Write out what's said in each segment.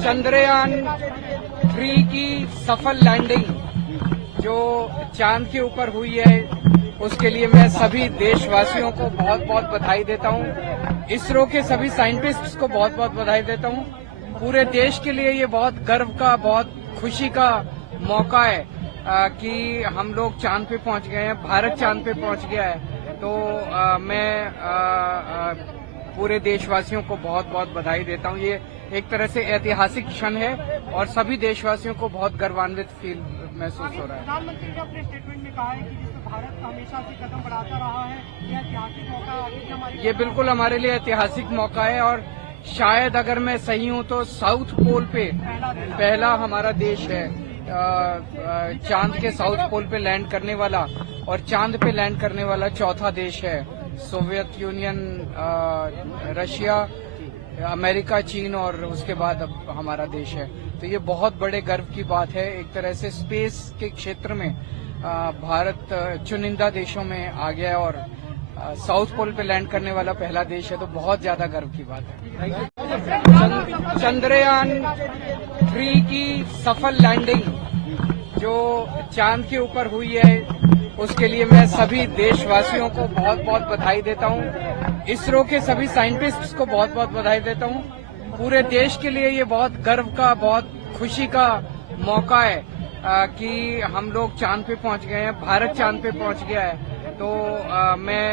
चंद्रयान 3 की सफल लैंडिंग जो चांद के ऊपर हुई है, उसके लिए मैं सभी देशवासियों को बहुत बहुत बधाई देता हूं। इसरो के सभी साइंटिस्ट्स को बहुत बहुत बधाई देता हूं। पूरे देश के लिए ये बहुत गर्व का, बहुत खुशी का मौका है कि हम लोग चांद पे पहुंच गए हैं, भारत चांद पे पहुंच गया है। तो मैं पूरे देशवासियों को बहुत बहुत बधाई देता हूं। ये एक तरह से ऐतिहासिक क्षण है और सभी देशवासियों को बहुत गर्वान्वित फील महसूस हो रहा है। प्रधानमंत्री ने अपने स्टेटमेंट में कहा है कि जिसमें भारत हमेशा से कदम बढ़ाता रहा है, यह ऐतिहासिक मौका ये बिल्कुल हमारे लिए ऐतिहासिक मौका है और शायद अगर मैं सही हूं तो साउथ पोल पे पहला हमारा देश है चांद के साउथ पोल पे लैंड करने वाला, और चांद पे लैंड करने वाला चौथा देश है। सोवियत यूनियन, रशिया, अमेरिका, चीन और उसके बाद अब हमारा देश है। तो ये बहुत बड़े गर्व की बात है। एक तरह से स्पेस के क्षेत्र में भारत चुनिंदा देशों में आ गया है और साउथ पोल पे लैंड करने वाला पहला देश है, तो बहुत ज्यादा गर्व की बात है। चंद्रयान 3 की सफल लैंडिंग जो चांद के ऊपर हुई है, उसके लिए मैं सभी देशवासियों को बहुत बहुत बधाई देता हूं। इसरो के सभी साइंटिस्ट्स को बहुत बहुत बधाई देता हूं। पूरे देश के लिए ये बहुत गर्व का, बहुत खुशी का मौका है कि हम लोग चांद पे पहुंच गए हैं, भारत चांद पे पहुंच गया है। तो मैं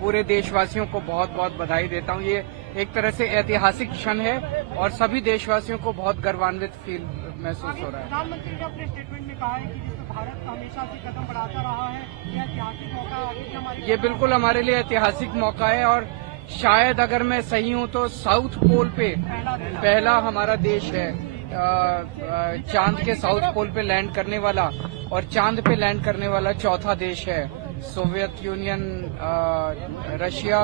पूरे देशवासियों को बहुत बहुत बधाई देता हूं। ये एक तरह से ऐतिहासिक क्षण है और सभी देशवासियों को बहुत गर्वान्वित फील महसूस हो रहा है। प्रधानमंत्री ने अपने स्टेटमेंट में कहा है कि जिसमें भारत हमेशा से कदम बढ़ाता रहा है, यह ऐतिहासिक मौका ये बिल्कुल हमारे लिए ऐतिहासिक मौका है और शायद अगर मैं सही हूं तो साउथ पोल पे पहला हमारा देश है चांद के साउथ पोल पे लैंड करने वाला, और चांद पे लैंड करने वाला चौथा देश है। सोवियत यूनियन, रशिया,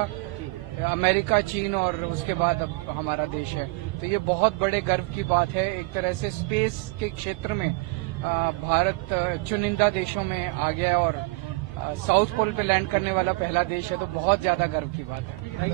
अमेरिका, चीन और उसके बाद अब हमारा देश है। तो ये बहुत बड़े गर्व की बात है। एक तरह से स्पेस के क्षेत्र में भारत चुनिंदा देशों में आ गया है और साउथ पोल पे लैंड करने वाला पहला देश है, तो बहुत ज्यादा गर्व की बात है।